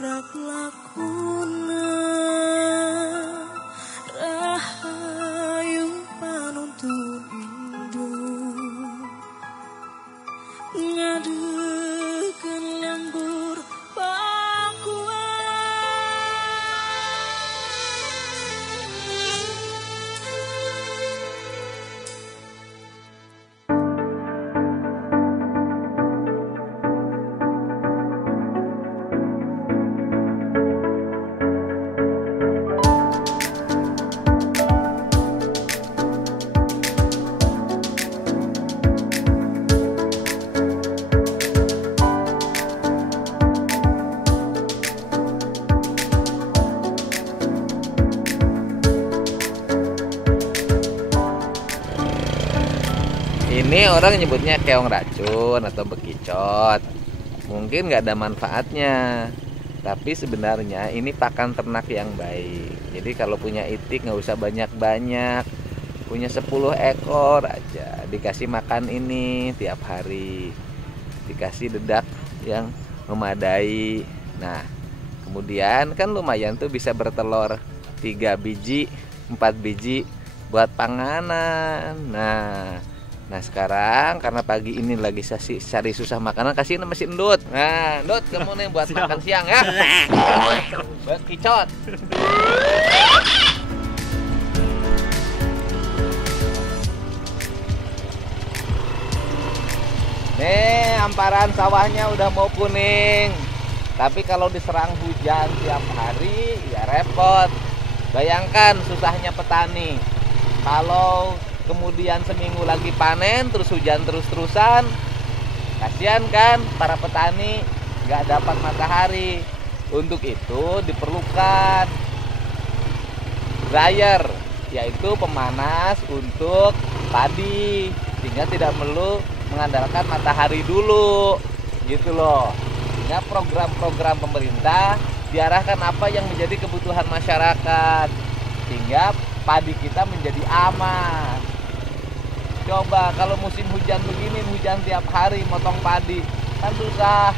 rak lakuna rahayu panuntun indu ngadekeun lembur pakuan. Ini orang nyebutnya keong racun atau bekicot. Mungkin nggak ada manfaatnya, tapi sebenarnya ini pakan ternak yang baik. Jadi kalau punya itik nggak usah banyak-banyak, punya 10 ekor aja, dikasih makan ini tiap hari, dikasih dedak yang memadai. Nah, kemudian kan lumayan tuh bisa bertelur 3 biji, 4 biji buat panganan. Nah sekarang karena pagi ini lagi cari susah makanan, kasihin sama si Endut. Nah Endut, kamu nih buat makan siang ya. Buat kicot. Nih hamparan sawahnya udah mau kuning. Tapi kalau diserang hujan tiap hari ya repot. Bayangkan susahnya petani. Kalau kemudian seminggu lagi panen terus hujan terus-terusan, kasihan kan para petani nggak dapat matahari. Untuk itu diperlukan dryer, yaitu pemanas untuk padi, sehingga tidak perlu mengandalkan matahari dulu gitu loh. Sehingga program-program pemerintah diarahkan apa yang menjadi kebutuhan masyarakat, sehingga padi kita menjadi aman. Coba kalau musim hujan begini, hujan tiap hari, motong padi kan susah.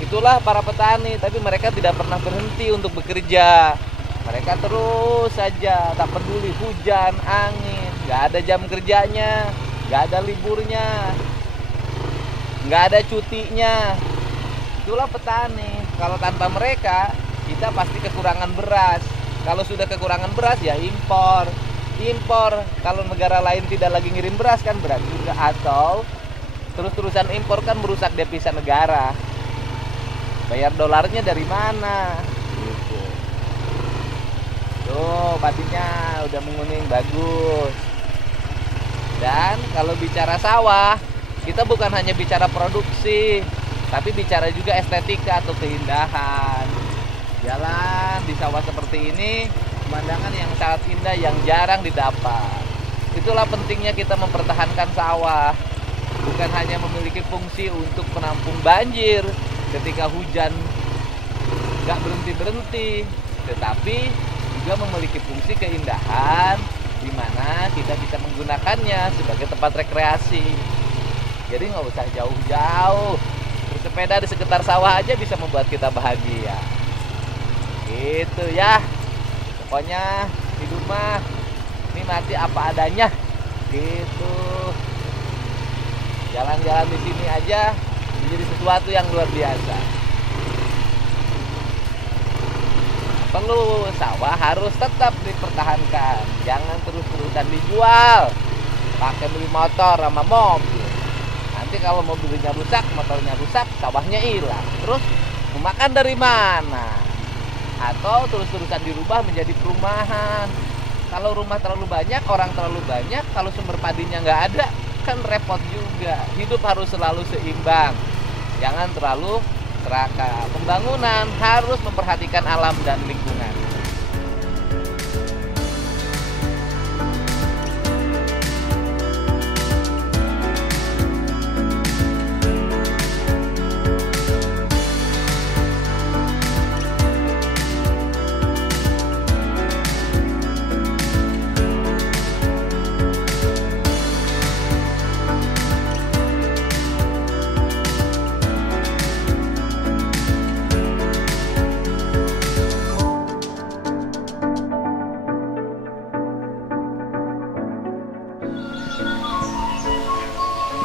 Itulah para petani, tapi mereka tidak pernah berhenti untuk bekerja. Mereka terus saja, tak peduli hujan, angin, nggak ada jam kerjanya, nggak ada liburnya, nggak ada cutinya. Itulah petani. Kalau tanpa mereka, kita pasti kekurangan beras. Kalau sudah kekurangan beras ya impor. Kalau negara lain tidak lagi ngirim beras kan berat juga, atau terus-terusan impor kan merusak devisa negara. Bayar dolarnya dari mana? Gitu. Tuh padinya udah menguning bagus. Dan kalau bicara sawah, kita bukan hanya bicara produksi, tapi bicara juga estetika atau keindahan. Jalan di sawah seperti ini, pemandangan yang sangat indah yang jarang didapat. Itulah pentingnya kita mempertahankan sawah. Bukan hanya memiliki fungsi untuk menampung banjir ketika hujan nggak berhenti-berhenti, tetapi juga memiliki fungsi keindahan di mana kita bisa menggunakannya sebagai tempat rekreasi. Jadi nggak usah jauh-jauh, bersepeda di sekitar sawah aja bisa membuat kita bahagia. Gitu ya. Pokoknya hidup mah nikmati apa adanya gitu. Jalan-jalan di sini aja menjadi sesuatu yang luar biasa. Perlu sawah harus tetap dipertahankan, jangan terus-terusan dijual pakai beli motor sama mobil. Nanti kalau mobilnya rusak, motornya rusak, sawahnya hilang. Terus mau makan dari mana? Atau terus-terusan dirubah menjadi perumahan. Kalau rumah terlalu banyak, orang terlalu banyak, kalau sumber padinya nggak ada, kan repot juga. Hidup harus selalu seimbang, jangan terlalu serakah. Pembangunan harus memperhatikan alam dan lingkungan.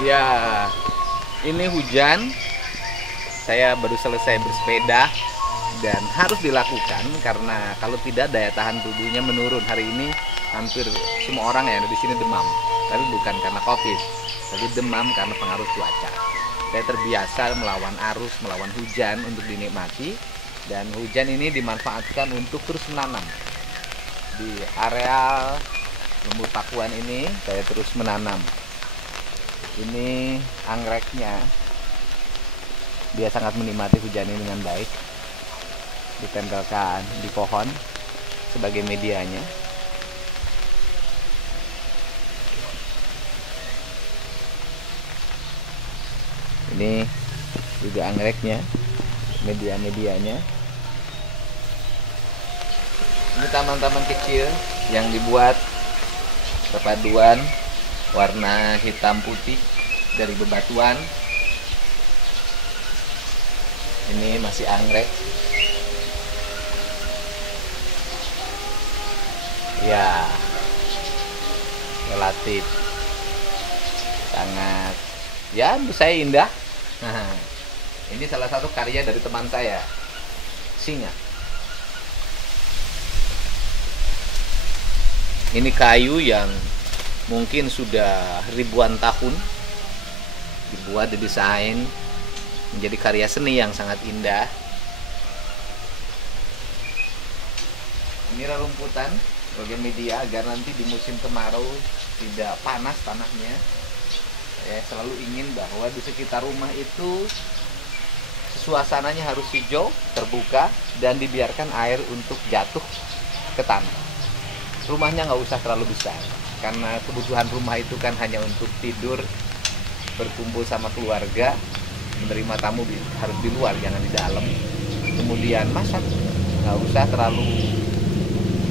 Ya, ini hujan. Saya baru selesai bersepeda dan harus dilakukan karena kalau tidak daya tahan tubuhnya menurun. Hari ini hampir semua orang yang ada di sini demam, tapi bukan karena COVID, tapi demam karena pengaruh cuaca. Saya terbiasa melawan arus, melawan hujan untuk dinikmati, dan hujan ini dimanfaatkan untuk terus menanam. Di area Lembur Pakuan ini saya terus menanam. Ini anggreknya. Dia sangat menikmati hujan ini dengan baik. Ditempelkan di pohon sebagai medianya. Ini juga anggreknya, media-medianya. Ini taman-taman kecil yang dibuat perpaduan warna hitam putih dari bebatuan. Ini masih anggrek. Ya, relatif sangat, ya menurut saya indah. Nah, ini salah satu karya dari teman saya, Singa. Ini kayu yang mungkin sudah ribuan tahun dibuat, didesain menjadi karya seni yang sangat indah. Ini rerumputan sebagai media agar nanti di musim kemarau tidak panas tanahnya. Saya selalu ingin bahwa di sekitar rumah itu suasananya harus hijau, terbuka, dan dibiarkan air untuk jatuh ke tanah. Rumahnya nggak usah terlalu besar, karena kebutuhan rumah itu kan hanya untuk tidur, berkumpul sama keluarga, menerima tamu harus di luar, jangan di dalam. Kemudian masak, nggak usah terlalu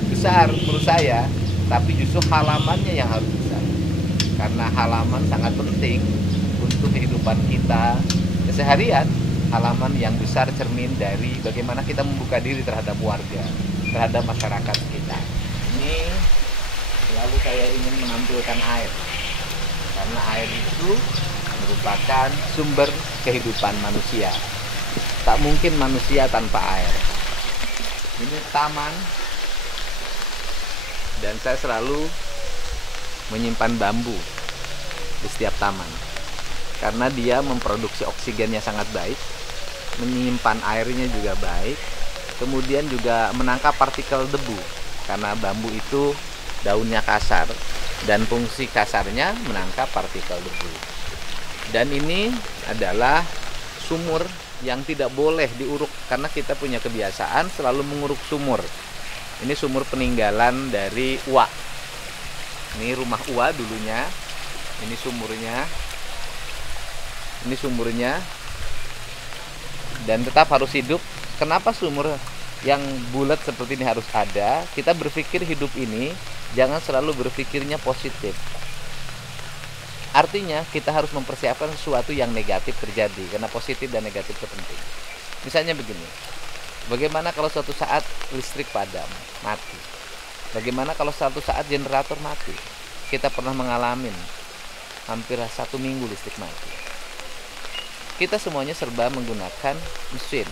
besar menurut saya, tapi justru halamannya yang harus besar. Karena halaman sangat penting untuk kehidupan kita keseharian. Halaman yang besar cermin dari bagaimana kita membuka diri terhadap warga, terhadap masyarakat sekitar. Ini selalu saya ingin menampilkan air, karena air itu merupakan sumber kehidupan manusia. Tak mungkin manusia tanpa air. Ini taman, dan saya selalu menyimpan bambu di setiap taman, karena dia memproduksi oksigennya sangat baik, menyimpan airnya juga baik, kemudian juga menangkap partikel debu, karena bambu itu daunnya kasar, dan fungsi kasarnya menangkap partikel debu. Dan ini adalah sumur yang tidak boleh diuruk, karena kita punya kebiasaan selalu menguruk sumur. Ini sumur peninggalan dari Uwa. Ini rumah Uwa dulunya. Ini sumurnya. Ini sumurnya. Dan tetap harus hidup. Kenapa sumur yang bulat seperti ini harus ada? Kita berpikir hidup ini jangan selalu berpikirnya positif. Artinya kita harus mempersiapkan sesuatu yang negatif terjadi, karena positif dan negatif itu penting. Misalnya begini, bagaimana kalau suatu saat listrik padam, mati? Bagaimana kalau suatu saat generator mati? Kita pernah mengalami hampir 1 minggu listrik mati. Kita semuanya serba menggunakan mesin.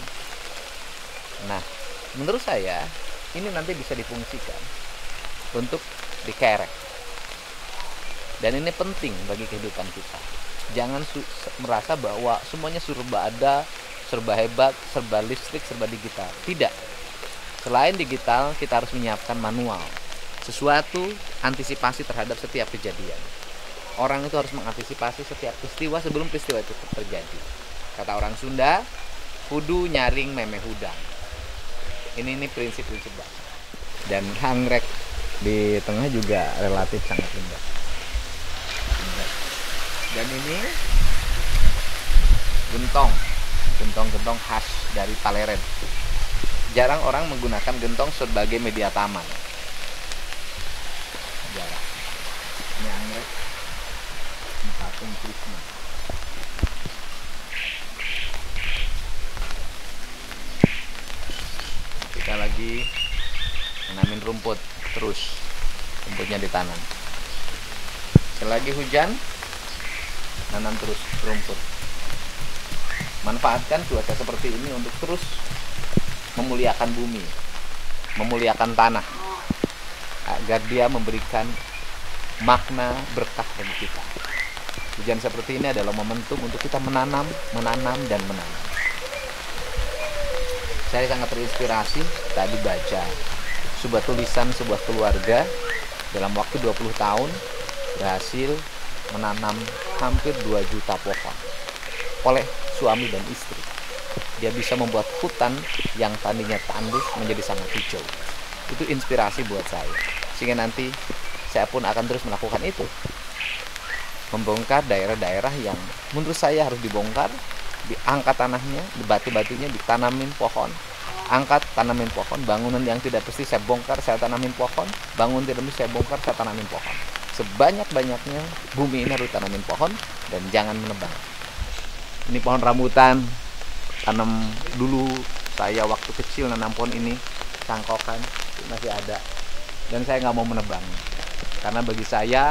Nah, menurut saya ini nanti bisa difungsikan untuk dikerek. Dan ini penting bagi kehidupan kita. Jangan merasa bahwa semuanya serba ada, serba hebat, serba listrik, serba digital. Tidak. Selain digital, kita harus menyiapkan manual. Sesuatu antisipasi terhadap setiap kejadian. Orang itu harus mengantisipasi setiap peristiwa sebelum peristiwa itu terjadi. Kata orang Sunda, kudu nyaring memeh hudang. Ini prinsip-prinsip dasar. Dan anggrek di tengah juga relatif sangat indah. Dan ini gentong khas dari Paleren. Jarang orang menggunakan gentong sebagai media taman. Jarang. Ini anggrek, ini patung Krishna. Kita lagi menamin rumput terus, rumputnya ditanam. Selagi hujan, nanam terus rumput. Manfaatkan cuaca seperti ini untuk terus memuliakan bumi, memuliakan tanah, agar dia memberikan makna berkah bagi kita. Hujan seperti ini adalah momentum untuk kita menanam, dan menanam. Saya sangat terinspirasi tadi baca sebuah tulisan sebuah keluarga dalam waktu 20 tahun berhasil menanam hampir 2 juta pohon oleh suami dan istri. Dia bisa membuat hutan yang tadinya tandus menjadi sangat hijau. Itu inspirasi buat saya. Sehingga nanti saya pun akan terus melakukan itu. Membongkar daerah-daerah yang menurut saya harus dibongkar, diangkat tanahnya, batu-batunya, ditanamin pohon. Angkat, tanamin pohon. Bangunan yang tidak pasti saya bongkar, saya tanamin pohon. Bangun tidak mesti saya bongkar, saya tanamin pohon. Sebanyak-banyaknya bumi ini harus tanamin pohon dan jangan menebang. Ini pohon rambutan, tanam dulu saya waktu kecil nanam pohon ini, cangkokan masih ada. Dan saya nggak mau menebang, karena bagi saya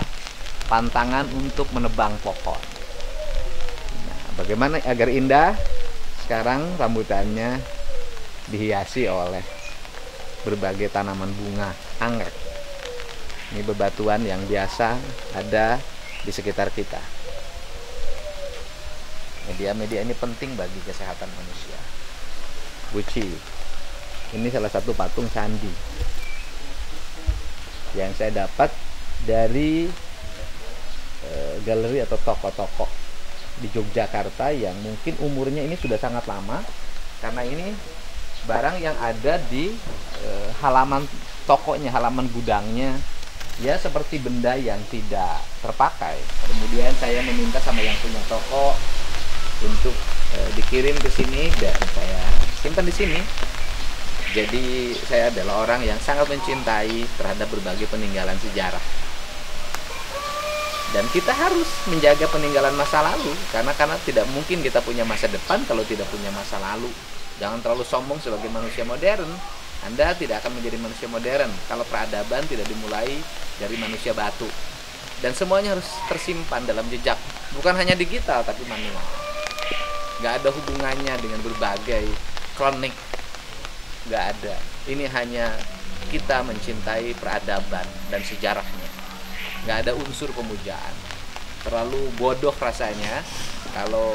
pantangan untuk menebang pohon. Nah, bagaimana agar indah? Sekarang rambutannya dihiasi oleh berbagai tanaman bunga anggrek. Ini bebatuan yang biasa ada di sekitar kita. Media-media ini penting bagi kesehatan manusia. Gucci. Ini salah satu patung candi yang saya dapat dari galeri atau toko-toko di Yogyakarta yang mungkin umurnya ini sudah sangat lama, karena ini barang yang ada di halaman tokonya, halaman gudangnya, ya seperti benda yang tidak terpakai. Kemudian saya meminta sama yang punya toko untuk dikirim ke sini dan saya simpan di sini. Jadi saya adalah orang yang sangat mencintai terhadap berbagai peninggalan sejarah. Dan kita harus menjaga peninggalan masa lalu, karena tidak mungkin kita punya masa depan kalau tidak punya masa lalu. Jangan terlalu sombong sebagai manusia modern. Anda tidak akan menjadi manusia modern kalau peradaban tidak dimulai dari manusia batu. Dan semuanya harus tersimpan dalam jejak, bukan hanya digital tapi manual. Nggak ada hubungannya dengan berbagai kronik, nggak ada. Ini hanya kita mencintai peradaban dan sejarahnya. Nggak ada unsur pemujaan. Terlalu bodoh rasanya kalau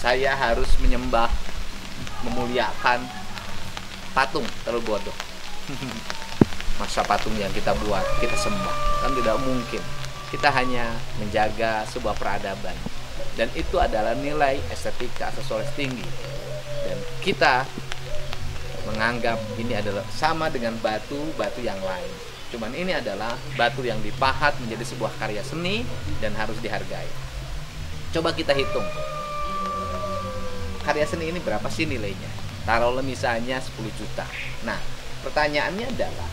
saya harus menyembah, memuliakan patung. Terlalu bodoh. Masa patung yang kita buat kita sembah? Kan tidak mungkin. Kita hanya menjaga sebuah peradaban, dan itu adalah nilai estetika aksesoris tinggi. Dan kita menganggap ini adalah sama dengan batu-batu yang lain. Cuman ini adalah batu yang dipahat menjadi sebuah karya seni dan harus dihargai. Coba kita hitung, karya seni ini berapa sih nilainya? Taruhlah misalnya 10 juta. Nah, pertanyaannya adalah,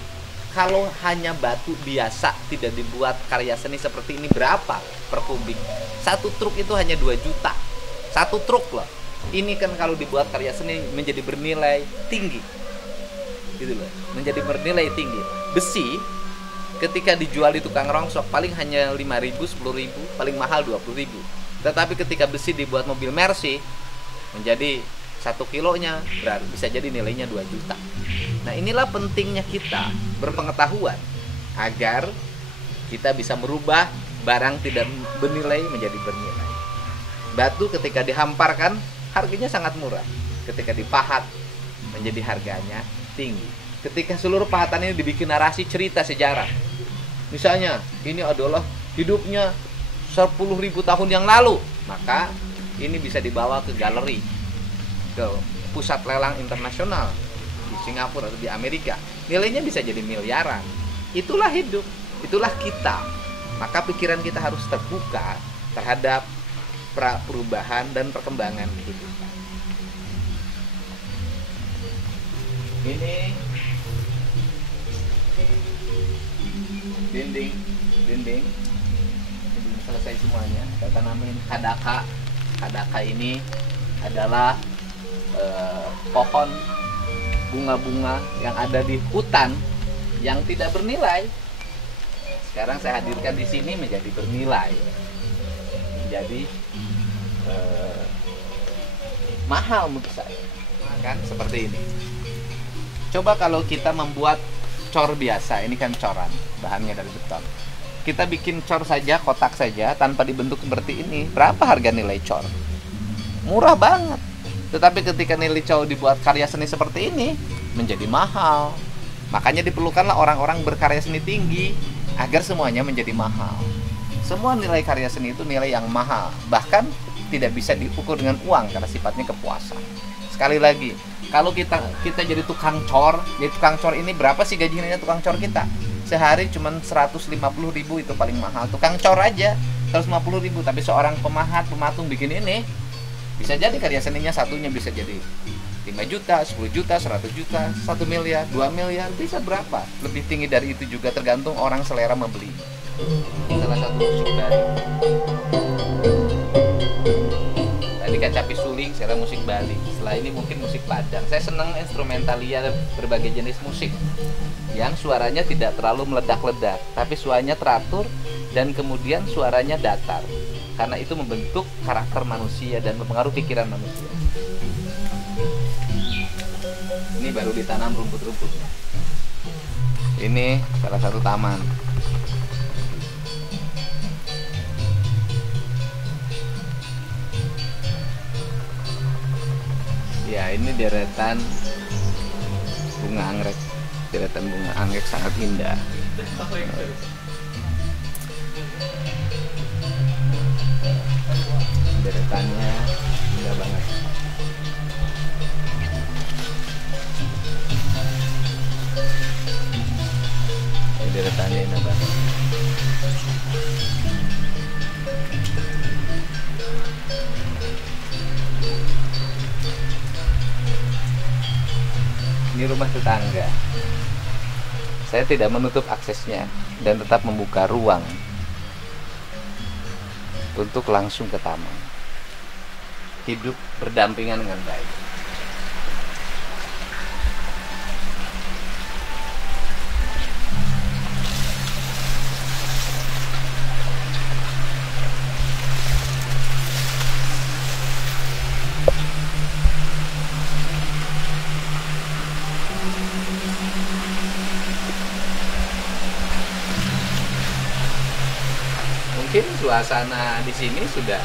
kalau hanya batu biasa tidak dibuat karya seni seperti ini, berapa per kubik? Satu truk itu hanya 2 juta. Satu truk loh. Ini kan kalau dibuat karya seni menjadi bernilai tinggi. Gitu loh, menjadi bernilai tinggi. Besi ketika dijual di tukang rongsok paling hanya 5.000, 10.000, paling mahal 20.000. Tetapi ketika besi dibuat mobil Mercy menjadi 1 kilonya berarti bisa jadi nilainya 2 juta. Nah, inilah pentingnya kita berpengetahuan agar kita bisa merubah barang tidak bernilai menjadi bernilai. Batu ketika dihamparkan harganya sangat murah, ketika dipahat menjadi harganya tinggi. Ketika seluruh pahatan ini dibikin narasi cerita sejarah, misalnya ini adalah hidupnya 10.000 tahun yang lalu, maka ini bisa dibawa ke galeri, ke pusat lelang internasional di Singapura atau di Amerika. Nilainya bisa jadi miliaran. Itulah hidup, itulah kita. Maka pikiran kita harus terbuka terhadap perubahan dan perkembangan kehidupan. Ini dinding ini belum selesai semuanya. Saya tanamin kadaka. Kadaka ini adalah pohon bunga-bunga yang ada di hutan yang tidak bernilai. Sekarang saya hadirkan di sini menjadi bernilai, menjadi mahal menurut saya. Kan seperti ini. Coba kalau kita membuat cor biasa, ini kan coran, bahannya dari beton. Kita bikin cor saja, kotak saja, tanpa dibentuk seperti ini. Berapa harga nilai cor? Murah banget. Tetapi ketika nilai cor dibuat karya seni seperti ini, menjadi mahal. Makanya diperlukanlah orang-orang berkarya seni tinggi, agar semuanya menjadi mahal. Semua nilai karya seni itu nilai yang mahal. Bahkan tidak bisa diukur dengan uang, karena sifatnya kepuasan. Sekali lagi, kalau kita jadi tukang cor, ini berapa sih gajinya tukang cor kita? Sehari cuma 150.000, itu paling mahal. Tukang cor aja 150.000, tapi seorang pematung bikin ini, bisa jadi karya seninya satunya bisa jadi 5 juta, 10 juta, 100 juta, 1 miliar, 2 miliar, bisa berapa? Lebih tinggi dari itu juga, tergantung orang selera membeli. Salah satu musik Bali. Tadi Kacapi Suling, saya musik Bali. Setelah ini mungkin musik Padang. Saya senang instrumentalia berbagai jenis musik yang suaranya tidak terlalu meledak-ledak, tapi suaranya teratur dan kemudian suaranya datar. Karena itu membentuk karakter manusia dan mempengaruhi pikiran manusia. Ini baru ditanam rumput-rumputnya. Ini salah satu taman. Ya, ini deretan bunga anggrek. Deretan bunga anggrek sangat indah. Deretannya indah banget. Ini deretannya indah banget. Ini rumah tetangga. Saya tidak menutup aksesnya dan tetap membuka ruang untuk langsung ke taman. Hidup berdampingan dengan baik. Mungkin suasana di sini sudah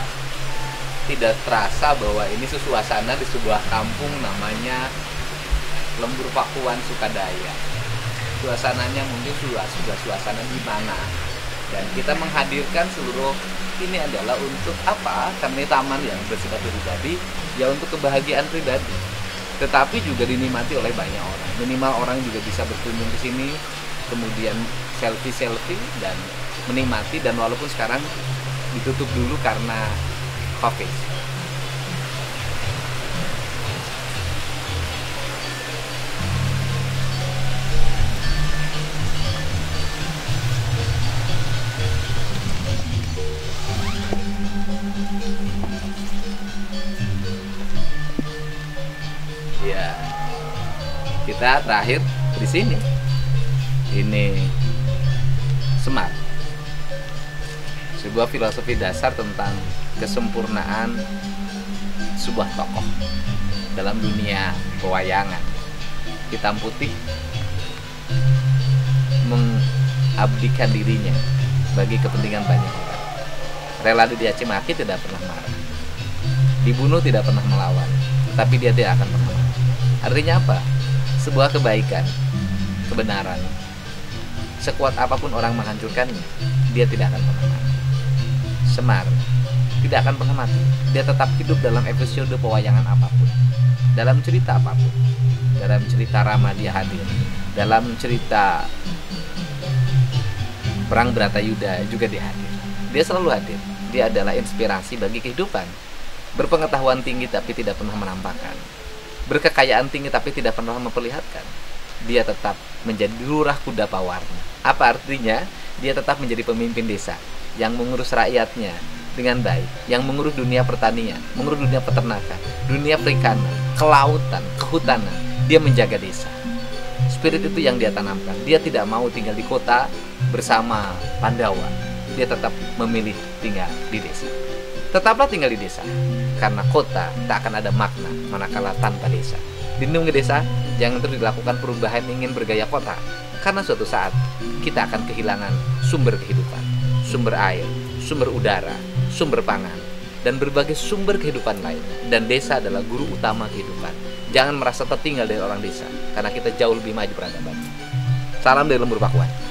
tidak terasa bahwa ini suasana di sebuah kampung namanya Lembur Pakuan Sukadaya. Suasananya mungkin sudah suasana di mana, dan kita menghadirkan seluruh ini adalah untuk apa? Karena taman yang bersifat pribadi, ya untuk kebahagiaan pribadi. Tetapi juga dinikmati oleh banyak orang. Minimal orang juga bisa berkunjung ke sini, kemudian selfie dan menikmati, dan walaupun sekarang ditutup dulu karena COVID. Ya, kita terakhir di sini. Ini Semar. Sebuah filosofi dasar tentang kesempurnaan sebuah tokoh dalam dunia pewayangan. Hitam putih mengabdikan dirinya bagi kepentingan banyak orang. Rela dicaci maki, tidak pernah marah. Dibunuh, tidak pernah melawan. Tapi dia tidak akan pernah marah. Artinya apa? Sebuah kebaikan, kebenaran, sekuat apapun orang menghancurkannya, dia tidak akan pernah mati. Semar tidak akan pernah mati. Dia tetap hidup dalam episode pewayangan apapun, dalam cerita apapun. Dalam cerita Rama dia hadir, dalam cerita Perang Bratayuda juga dia hadir. Dia selalu hadir. Dia adalah inspirasi bagi kehidupan. Berpengetahuan tinggi tapi tidak pernah menampakkan, berkekayaan tinggi tapi tidak pernah memperlihatkan. Dia tetap menjadi lurah kuda pawarna. Apa artinya? Dia tetap menjadi pemimpin desa yang mengurus rakyatnya dengan baik, yang mengurus dunia pertanian, mengurus dunia peternakan, dunia perikanan, kelautan, kehutanan. Dia menjaga desa. Spirit itu yang dia tanamkan. Dia tidak mau tinggal di kota bersama Pandawa. Dia tetap memilih tinggal di desa. Tetaplah tinggal di desa, karena kota tak akan ada makna manakala tanpa desa. Lindungi desa, jangan terus dilakukan perubahan ingin bergaya kota, karena suatu saat kita akan kehilangan sumber kehidupan, sumber air, sumber udara, sumber pangan, dan berbagai sumber kehidupan lain. Dan desa adalah guru utama kehidupan. Jangan merasa tertinggal dari orang desa, karena kita jauh lebih maju peradaban. Salam dari Lembur Pakuan.